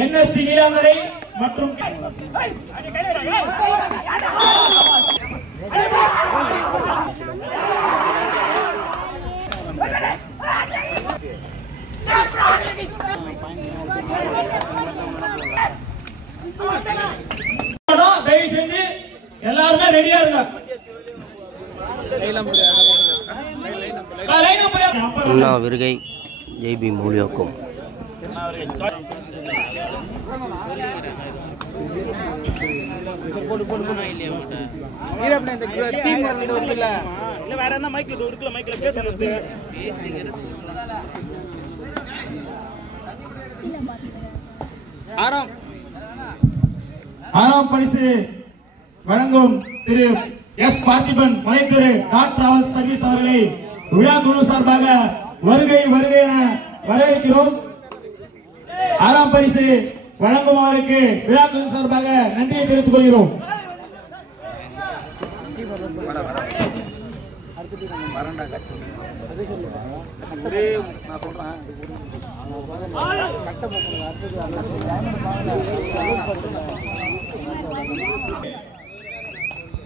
NST Neelankarai மற்றும் தயவு செஞ்சு எல்லாருமே ரெடியா இருங்க. விருகை ஜேபி மௌலியாக்கும் ஆறாம் பரிசு வழங்கும் Thiru S Parthiban Malaithurai dot travel service அவர்களை விழா குழு சார்பாக வருகை வருகை என வரவேற்கிறோம். ஆறாம் பரிசு வழங்குமாறுக்கு விழா குழு சார்பாக நன்றியை தெரிவித்துக் கொள்கிறோம்.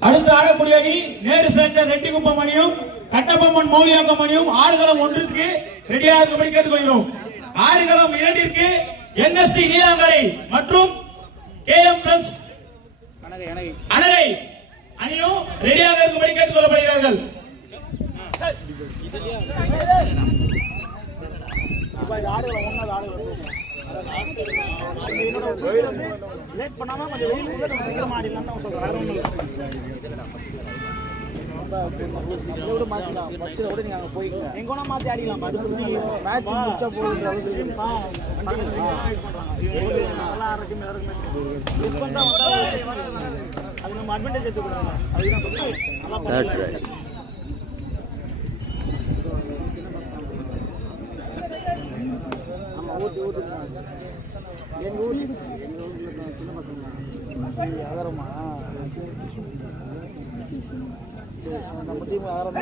அடுத்து ஆடக்கூடிய அணி நேரு சென்டர் ரெட்டிக்குப்பம் அணியும் கட்டபொம்மன் மௌலியாக்கம் அணியும் ஆறுகளம் ஒன்றுக்கு ரெடியாக இருக்கும்படி கேட்டுக்கொள்கிறோம். ஆறுகளம் இரண்டிற்கு என்எஸ்டி நீலாங்கரை மற்றும் கேஎம் பிரெண்ட்ஸ் அனகை அணியும் ரெடியாக இருக்கும்படி கேட்டுக்கொள்ளப்படுகிறார்கள். லேட் பண்ணாம கொஞ்சம் வெயில் கூட நம்ம சீக்கிரமா ஆடிடலாம் தான் சொல்றேன். அதோட மாத்திடலாம். பஸ்ல கூட நீங்க அங்க போயிங்க. எங்கோனா மாத்தி ஆடிடலாம். அதுக்கு மேட்ச் முடிச்சா போகுது. நல்லா ஆடுறதுக்கு யாருமே மிஸ் பண்ணா அது நம்ம அட்வான்டேஜ் எடுத்துக்கறாங்க. அதுதான் சொல்றேன். ஆமா ஓட்டு எங்க ஊர்ல சின்ன பசங்க ஆகரமா நம்ம டீம் ஆகரமா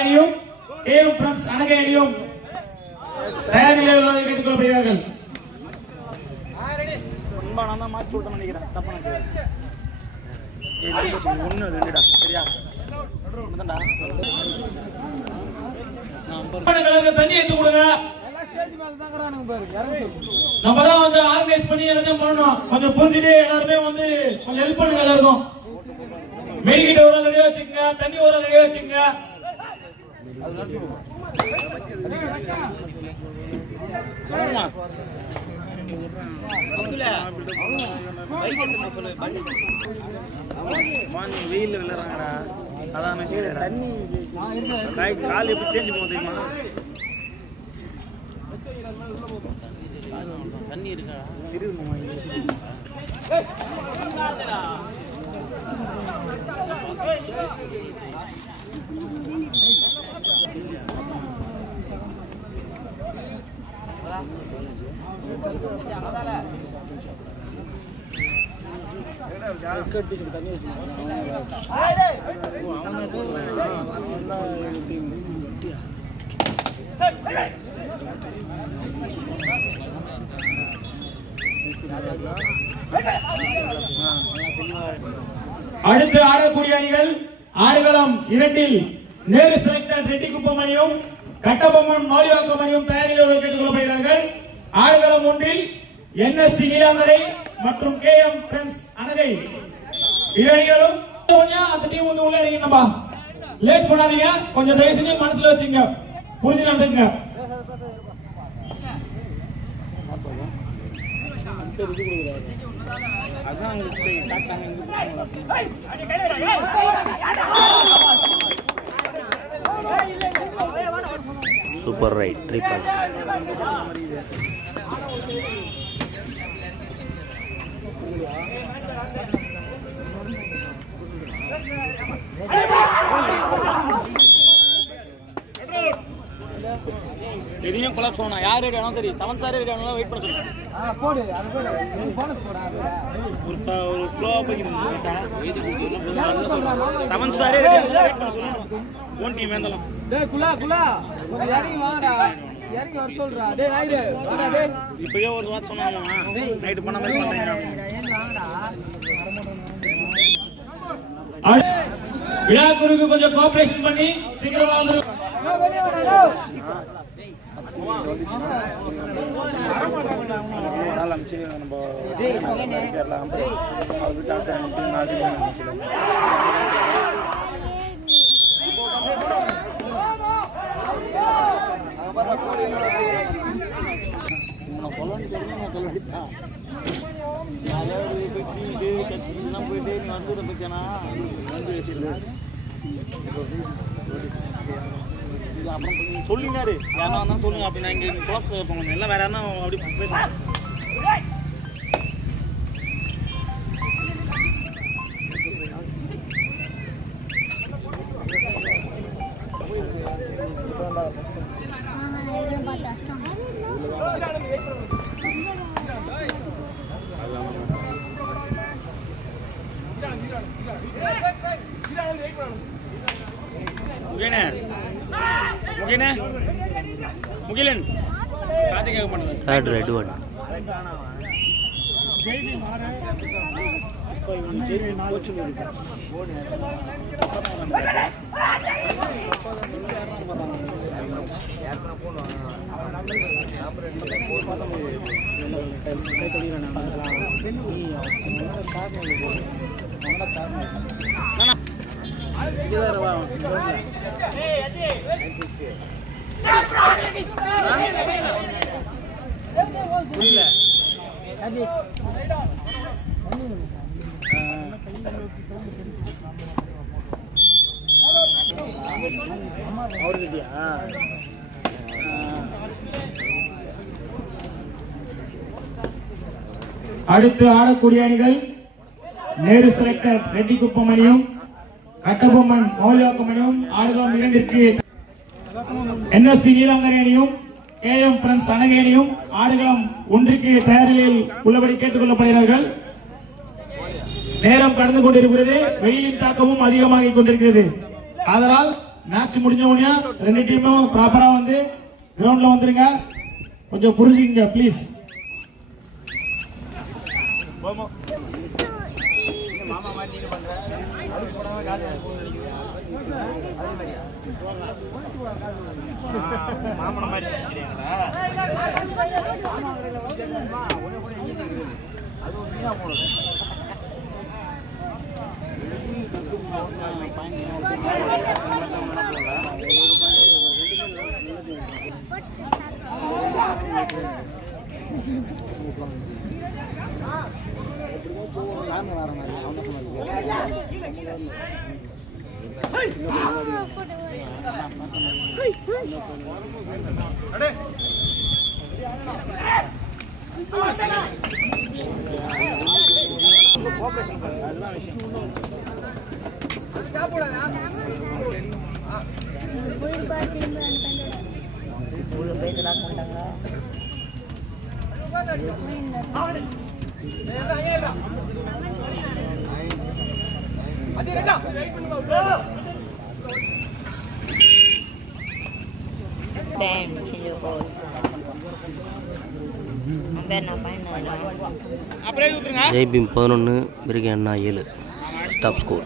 அணியும் கேஎம் பிரெண்ட்ஸ் அனகை அணியும் தயார் நிலையில் உள்ளதை கேட்டுக்கொள்ளப்படுகிறார்கள். நான் தான் மாற்றி விட்டேன் நினைக்கிறேன். தப்பா ஒன்று ரெண்டுடா சரியா தண்ணி எடுத்து கொடுங்க. நம்ம தான் வந்து ஆர்கனைஸ் பண்ணி எல்லாத்தையும் பண்ணணும். கொஞ்சம் புரிஞ்சுட்டு எல்லாருமே வந்து கொஞ்சம் ஹெல்ப் பண்ணுங்க. எல்லாருக்கும் மெடிக்கிட்ட ஒரு ரெடியா வச்சுக்கோங்க. தண்ணி ஒரு ரெடியா வச்சுக்கோங்க. வெயில் விளையாடுறாங்கடா. அதான் தண்ணி கால் எப்படி தேஞ்சு போகும் தெரியுமா? தண்ணி இருக்கா தண்ணி அடுத்து ஆடக்கூடிய அணிகள் ஆறுகளம் இரண்டில் நேரு செலக்டர் ரெட்டிக்குப்பம் அணியும் கட்டபொம்மன் மௌலியாக்கம் அணியும் தயாரில் கேட்டுக் கொள்ளப்படுகிறார்கள். ஆறுகளம் ஒன்றில் என்எஸ்டி நீலாங்கரை மற்றும் கேஎம் பிரெண்ட்ஸ் அனகை இரு அணிகளும் அந்த டீம் வந்து உள்ள இருக்கீங்கப்பா. லேட் பண்ணாதீங்க. கொஞ்சம் தயவு செஞ்சு மனசுல வச்சுங்க. புரிஞ்சு நடந்துங்க. Super right 3 points. எதையும் கொலாப்ஸ் பண்ணணும். யார் ரெடி ஆனாலும் சரி 7 சார் ரெடி ஆனாலும் வெயிட் பண்ண சொல்லுங்க. ஒரு ஃப்ளோவா போயிருக்கு செவன் ஸ்டாரே வெயிட் பண்ண சொல்லணும் ஓன் டீம் வேந்தலாம் டேய் குலா இறங்கி வாடா இறங்கி வர சொல்றா டேய் நாயிடு வாடா டேய் இப்பவே ஒரு வாட் சொன்னாமா நைட் பண்ண மாதிரி பண்றீங்க விழாக்குருக்கு கொஞ்சம் கோஆபரேஷன் பண்ணி சீக்கிரமா வந்து வெளிய வாடா ஆரம்பிச்சு நம்ம கேரளா அவர் விட்டாங்க நாளைக்கு அப்புறம் சொல்லினாரு யாரா இருந்தாலும் சொல்லுங்க அப்படி நான் இங்க குழப்ப போங்க எல்லாம் வேற யாரா அப்படி பேசுறேன் முகிலன் காத்து கேட்க மாட்டேன் தேர்ட் ரெட் ஒன் அடுத்து ஆடக்கூடிய அணிகள் நேரு செலக்டர் ரெட்டிக்குப்பம் அணியும் கட்டபொம்மன் மௌலியாக்கம் அணியும் ஆடுகளம் இரண்டிற்கு NSC நீலாங்கரை அணியும் KM பிரெண்ட்ஸ் அணகை அணியும் ஆடுகளம் ஒன்றுக்கு தயாரில் உள்ளபடி கேட்டுக் கொள்ளப்படுகிறார்கள். நேரம் கடந்து கொண்டிருக்கிறது, வெயிலின் தாக்கமும் அதிகமாகிக் கொண்டிருக்கிறது. அதனால் மேட்ச் முடிஞ்ச உடனே ரெண்டு டீமும் ப்ராப்பரா வந்து கிரவுண்ட்ல வந்துருங்க. கொஞ்சம் புரிஞ்சுக்கங்க ப்ளீஸ். ஜெய்பீம் 11 பிறகு அண்ணா 7 ஸ்டாப் ஸ்கோர்.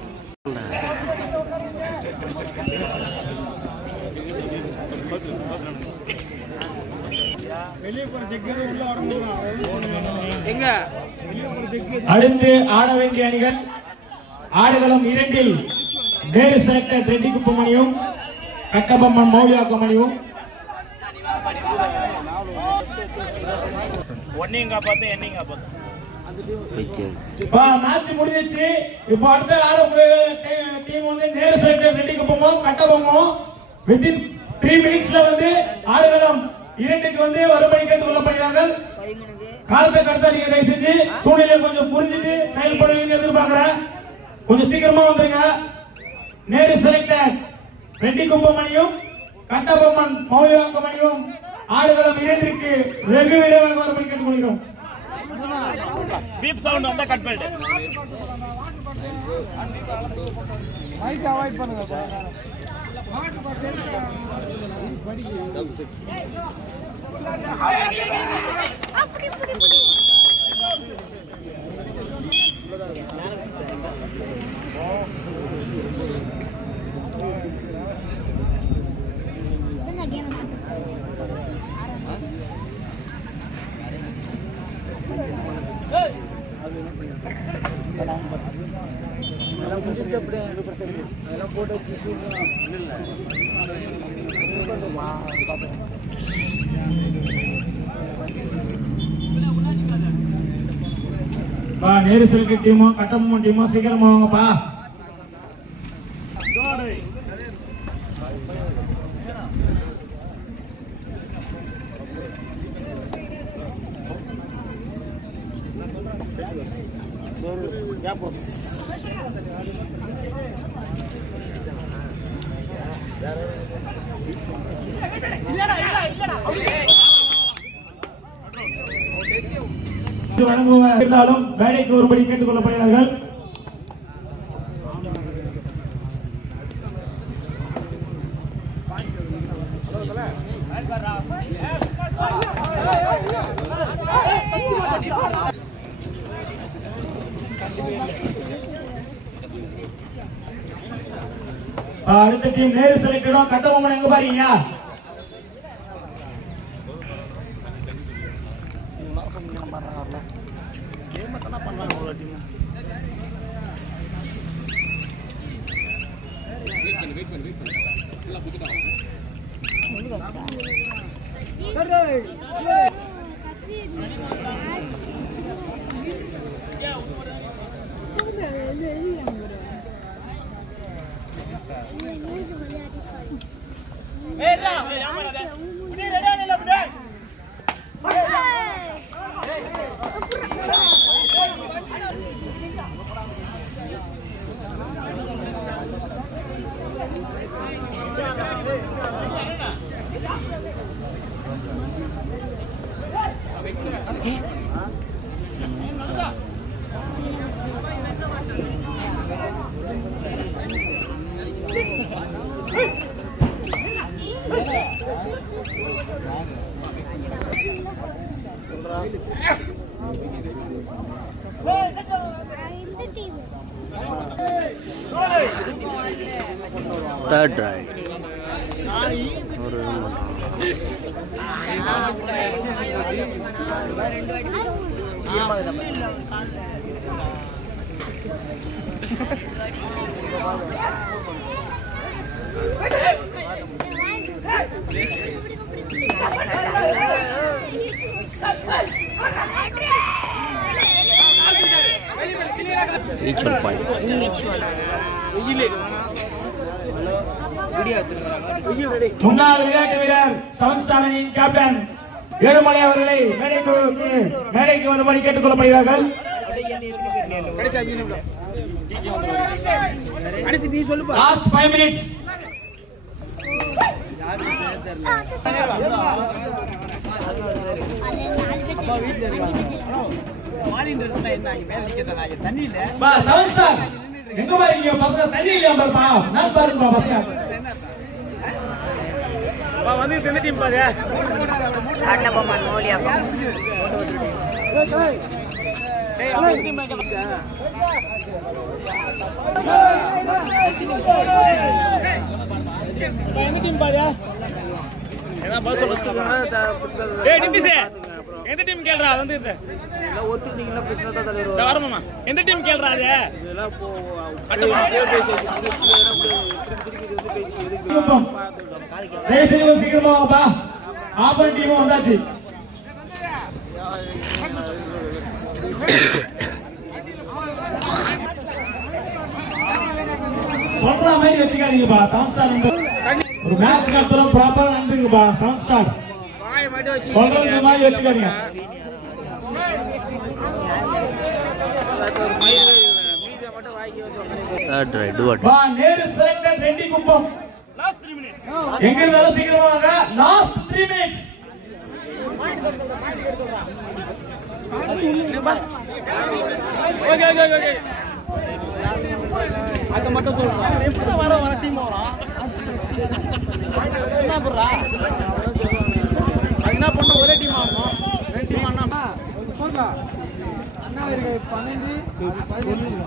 அடுத்து ஆட வேண்டிய அணிகள் ஆடுகளம் இரண்டில் நேரு செலக்டர் ரெட்டிக்குப்பம் அணியும் கட்டபொம்மன் மௌலியாக்கம் அணியும். மேட்ச் முடிஞ்சிச்சு. இப்போ அடுத்த ஆடக்கூடிய டீம் வந்து நேரு செலக்டர் ரெட்டிக்குப்பமும் கட்டபொம்மனும் வித்தின் 3 மினிட்ஸ்ல வந்து ஆடுகளம் இரண்டுக்கு வந்து வரும்படி கேட்டுக் கொள்ளப்படுகிறார்கள். காலத்தை கடத்தாதீங்க தயவு செஞ்சு. சூழ்நிலையை கொஞ்சம் புரிஞ்சுட்டு செயல்படுவீங்கன்னு எதிர்பார்க்கிறேன். கொஞ்சம் சீக்கிரமா வந்துருங்க. நேரு செலக்டர் ரெட்டிக்குப்பம் அணியும் கட்டபொம்மன் மௌலியாக்கம் அணியும் ஆடுகளம் இரண்டிற்கு வெகு விரைவாக வரும்படி கேட்டுக் கொள்கிறோம். பீப் சவுண்ட் வந்தா கட் பண்ணிடு. மைக் அவாய்ட் பண்ணுங்க. அதெல்லாம் போட்டு வச்சு நேரிசலுக்கு டீமும் கட்டபொம்மன் டீமும் சீக்கிரமா வாங்கப்பா. இருந்தாலும் வேலைக்கு ஒருபடி கேட்டுக் கொள்ளப்படுகிறார்கள். அடுத்த டீம் நேரு செலக்டடும் கட்டபொம்மன் எங்க பாருங்க. Third right. Each one point. முன்னாள் விளையாட்டு வீரர் 7 ஸ்டார் அணியின் கேப்டன் ஏழுமலை அவர்களை மேடைக்கு வரும்படி கேட்டுக் கொள்ளப்படுகிறார்கள். Last 5 minutes. பா 7 ஸ்டார் எங்க பாருங்க பசங்க தண்ணி இல்லையா பாருப்பா. நான் பாருங்க பசங்க வந்து இந்த டீம் பாரு. கட்டபொம்மன் மோலியாக்கம். டேய் அவன் டீம் எங்க எந்த டீம் பாரு. என்ன பாஸ் சொல்றீங்க? ஏய் நிதிஷே எந்த டீம் கேளுடா வந்து இந்த எல்லாம் ஒத்துக்கிட்டீங்களா பிரச்சனை தான் தலைவர். வரமாமா எந்த டீம் கேளுடா அது இதெல்லாம் போ சீக்கிரமாப்பா. ஆப்பன் டீமும் வந்தாச்சு. சொல்ற மாதிரி வச்சுக்காதீங்கப்பா. 7 ஸ்டார் ஒரு மேட்ச் நடத்துறோம் ப்ராப்பரா நடந்துங்கப்பா. 7 ஸ்டார் சொல்றது மாதிரி வச்சுக்காதீங்க. Third right. Do it. வா Nehru selected Reddy Kuppam. Last 3 minutes. எங்க இருந்தாலும் சீக்கிரமா வாங்க. Last 3 minutes. Okay okay okay அதை மட்டும் சொல்றேன். எப்படி வர டீம் வரும் என்ன பண்றா அது என்ன பண்ண ஒரே டீம் ஆகணும் 2 டீம் ஆனா சொல்றா அண்ணா இருக்கு 12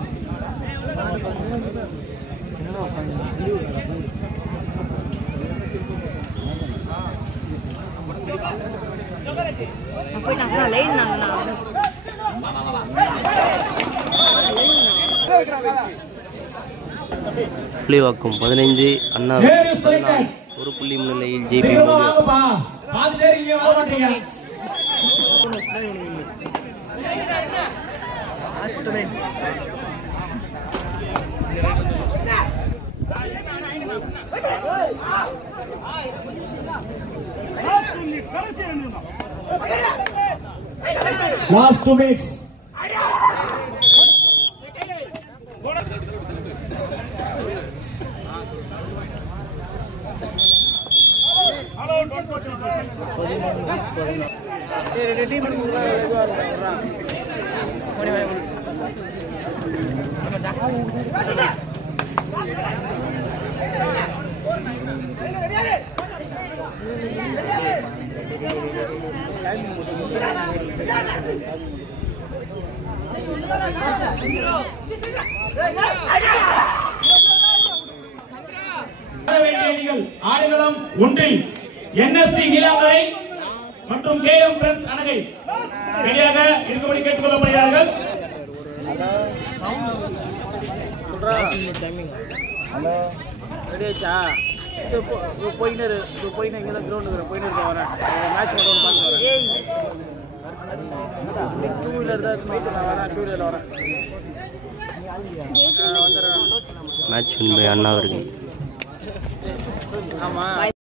போயிட்டாங்க லைன் தாங்கண்ணா புள்ளிவாக்கம் 15 அண்ணா நேரு செலக்டட். ஒரு புள்ளி முன்னிலையில் ஜேபி சீக்கிரமா மோலியாக்கம். வாங்கப்பா. பாதி பேர் இங்க வர மாட்டீங்க. Last 2 minutes. ரெண்டு டீம் இதுவா இருக்குடா ஓடி வா ஆடுகளம் ஒன்றில் என்எஸ்சி நீலாமலை மற்றும் கேஎம் பிரெண்ட்ஸ் அணகை ரெடியாக இருக்கும்படி கேட்டுக்கொள்ளப்படுகிறார்கள். ரெடியாச்சா போயினர் போயின இங்கே தான் கிரவுண்டு போயினர் வரேன் மேட்ச் மட்டும் பார்த்து வரேன் 2 வீலர் தான் போயிட்டு நான் வரேன் 2 வீலரில் வரேன் வந்துடுறேன் மேட்ச் வின் பை அண்ணா அவர்கள். ஆமாம்